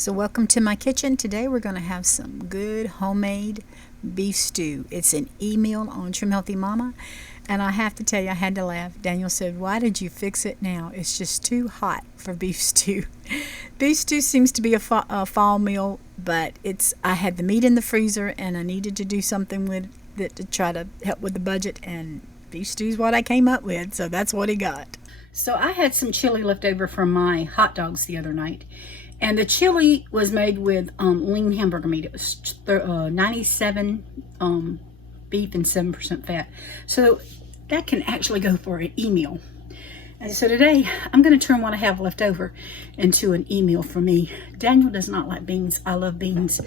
So welcome to my kitchen. Today we're going to have some good homemade beef stew. It's an e-meal on Trim Healthy Mama, and I have to tell you, I had to laugh. Daniel said, "Why did you fix it now? It's just too hot for beef stew." Beef stew seems to be a fall meal, but I had the meat in the freezer and I needed to do something with it to try to help with the budget, and beef stew is what I came up with, so that's what he got. So I had some chili left over from my hot dogs the other night. And the chili was made with lean hamburger meat. It was 97 beef and 7% fat. So that can actually go for an e-meal. And so today, I'm going to turn what I have left over into an e-meal for me. Daniel does not like beans. I love beans.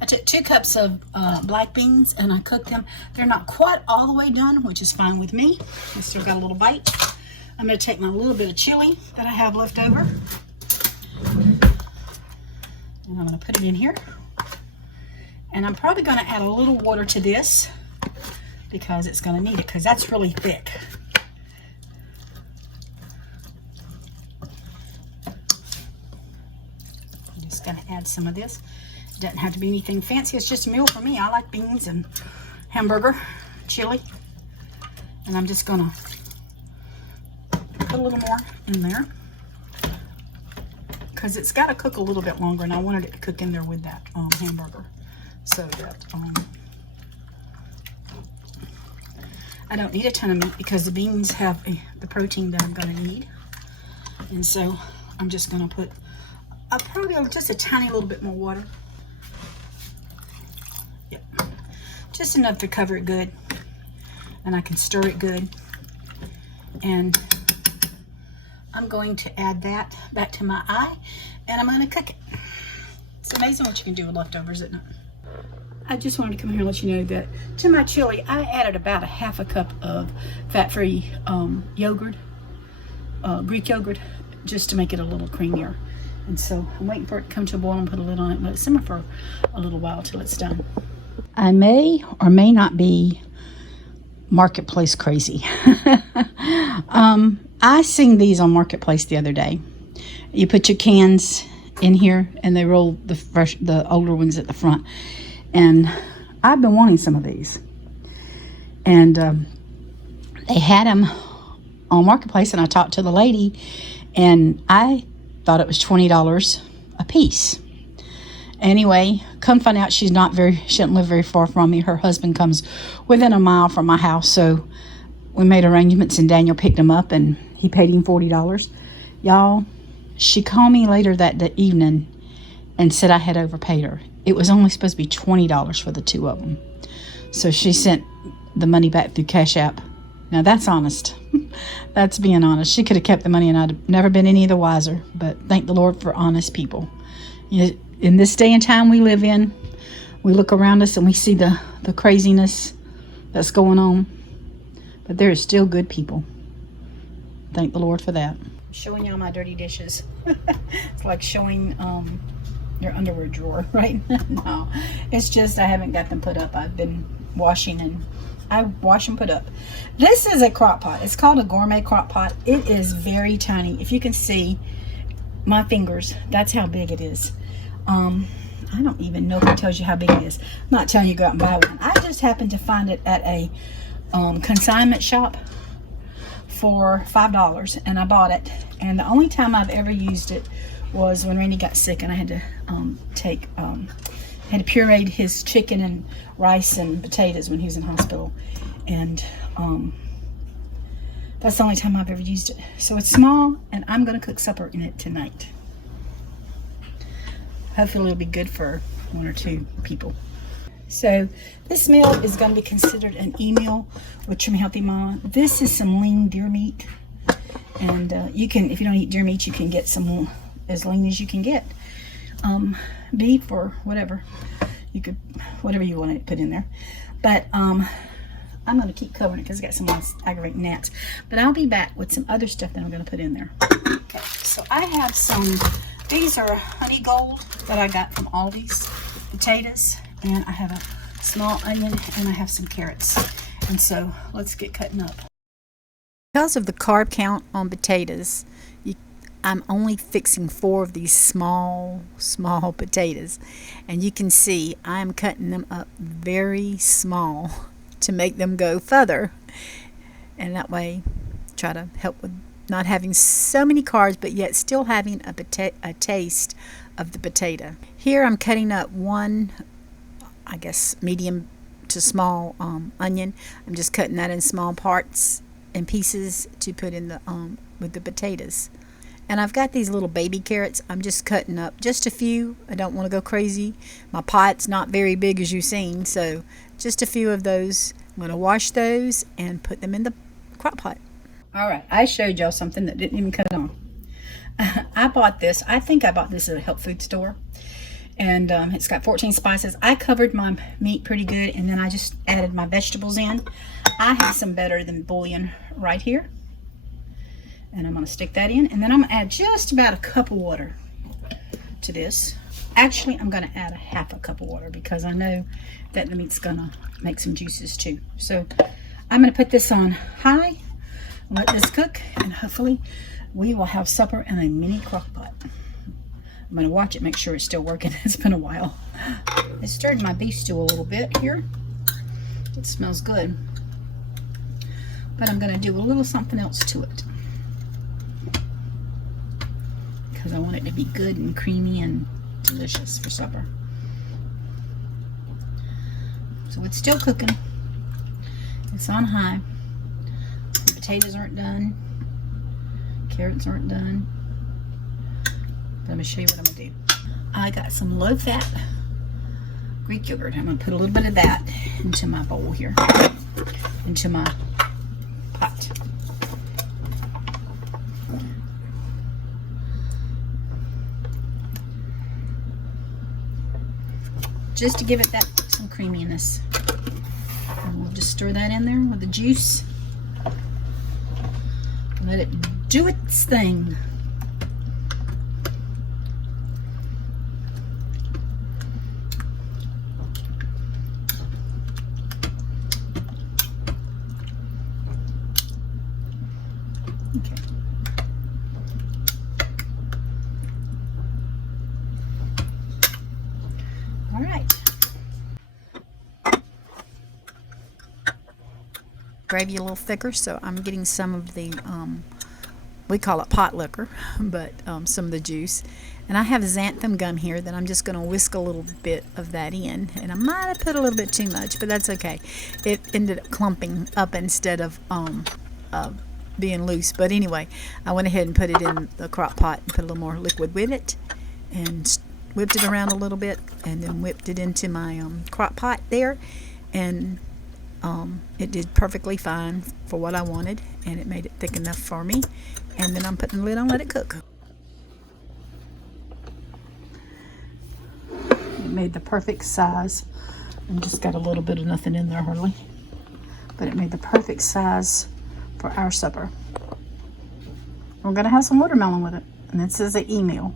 I took 2 cups of black beans and I cooked them. They're not quite all the way done, which is fine with me. I still got a little bite. I'm going to take my little bit of chili that I have left over. And I'm going to put it in here. And I'm probably going to add a little water to this because it's going to need it, because that's really thick. I'm just going to add some of this. It doesn't have to be anything fancy. It's just a meal for me. I like beans and hamburger, chili. And I'm just going to put a little more in there, because it's got to cook a little bit longer, and I wanted it to cook in there with that hamburger, so that I don't need a ton of meat because the beans have the protein that I'm going to need. And so I'm just going to put probably just a tiny little bit more water. Yep, just enough to cover it good, and I can stir it good. And I'm going to add that back to my eye, and I'm going to cook it. It's amazing what you can do with leftovers, isn't it? I just wanted to come here and let you know that to my chili, I added about a half a cup of fat-free yogurt, Greek yogurt, just to make it a little creamier. And so I'm waiting for it to come to a boil and put a lid on it and let it simmer for a little while till it's done. I may or may not be marketplace crazy. I seen these on Marketplace the other day. You put your cans in here and they roll the older ones at the front. And I've been wanting some of these. And they had them on Marketplace, and I talked to the lady, and I thought it was $20 a piece. Anyway, come find out she doesn't live very far from me. Her husband comes within a mile from my house, so we made arrangements, and Daniel picked him up, and he paid him $40. Y'all, she called me later that evening and said I had overpaid her. It was only supposed to be $20 for the 2 of them. So she sent the money back through Cash App. Now that's honest. That's being honest. She could have kept the money and I'd have never been any the wiser. But thank the Lord for honest people. You know, in this day and time we live in, we look around us and we see the craziness that's going on. But there is still good people. Thank the Lord for that. I'm showing y'all my dirty dishes. It's like showing your underwear drawer, right? No, it's just I haven't got them put up. I've been washing, and I wash and put up. This is a crock pot. It's called a gourmet crock pot. It is very tiny. If you can see my fingers, that's how big it is. I don't even know if it tells you how big it is. I'm not telling you to go out and buy one. I just happened to find it at a consignment shop for $5, and I bought it. And the only time I've ever used it was when Randy got sick, and I had to had to pureed his chicken and rice and potatoes when he was in hospital. And that's the only time I've ever used it. So it's small, and I'm going to cook supper in it tonight. Hopefully it'll be good for 1 or 2 people. So this meal is going to be considered an e-meal with Trim Healthy Mama. This is some lean deer meat, and you can, if you don't eat deer meat, you can get some as lean as you can get. Beef or whatever, you could, whatever you want to put in there. But I'm going to keep covering it because it's got some aggravating gnats. But I'll be back with some other stuff that I'm going to put in there. Okay, so I have some, these are honey gold that I got from Aldi's, potatoes, and I have a small onion, and I have some carrots. And so let's get cutting up. Because of the carb count on potatoes, I'm only fixing 4 of these small potatoes, and you can see I'm cutting them up very small to make them go further, and that way try to help with not having so many carbs, but yet still having a taste of the potato. Here I'm cutting up 1, I guess, medium to small onion. I'm just cutting that in small parts and pieces to put in the with the potatoes. And I've got these little baby carrots. I'm just cutting up just a few. I don't want to go crazy. My pot's not very big, as you've seen, so just a few of those. I'm going to wash those and put them in the crock pot. All right, I showed y'all something that didn't even cut on. I bought this. I think I bought this at a health food store. And it's got 14 spices. I covered my meat pretty good, and then I just added my vegetables in. I have some better than bouillon right here. And I'm going to stick that in. And then I'm going to add just about a cup of water to this. Actually, I'm going to add a half a cup of water because I know that the meat's going to make some juices too. So I'm going to put this on high. Let this cook, and hopefully we will have supper in a mini crock pot. I'm going to watch it, make sure it's still working. It's been a while. I stirred my beef stew a little bit here. It smells good. But I'm going to do a little something else to it, because I want it to be good and creamy and delicious for supper. So it's still cooking. It's on high. The potatoes aren't done. Carrots aren't done. But I'm going to show you what I'm going to do. I got some low-fat Greek yogurt. I'm going to put a little bit of that into my bowl here, into my pot. Just to give it that some creaminess. And we'll just stir that in there with the juice. Let it do its thing. Okay. All right. Gravy a little thicker, so I'm getting some of the we call it pot liquor, but some of the juice. And I have xanthan gum here that I'm just going to whisk a little bit of that in, and I might have put a little bit too much, but that's okay. It ended up clumping up instead of being loose. But anyway, I went ahead and put it in the crock pot and put a little more liquid with it, and whipped it around a little bit, and then whipped it into my crock pot there, and it did perfectly fine for what I wanted, and it made it thick enough for me. And then I'm putting the lid on, let it cook. It made the perfect size, and just got a little bit of nothing in there hardly, but it made the perfect size for our supper. We're gonna have some watermelon with it, and this is an email.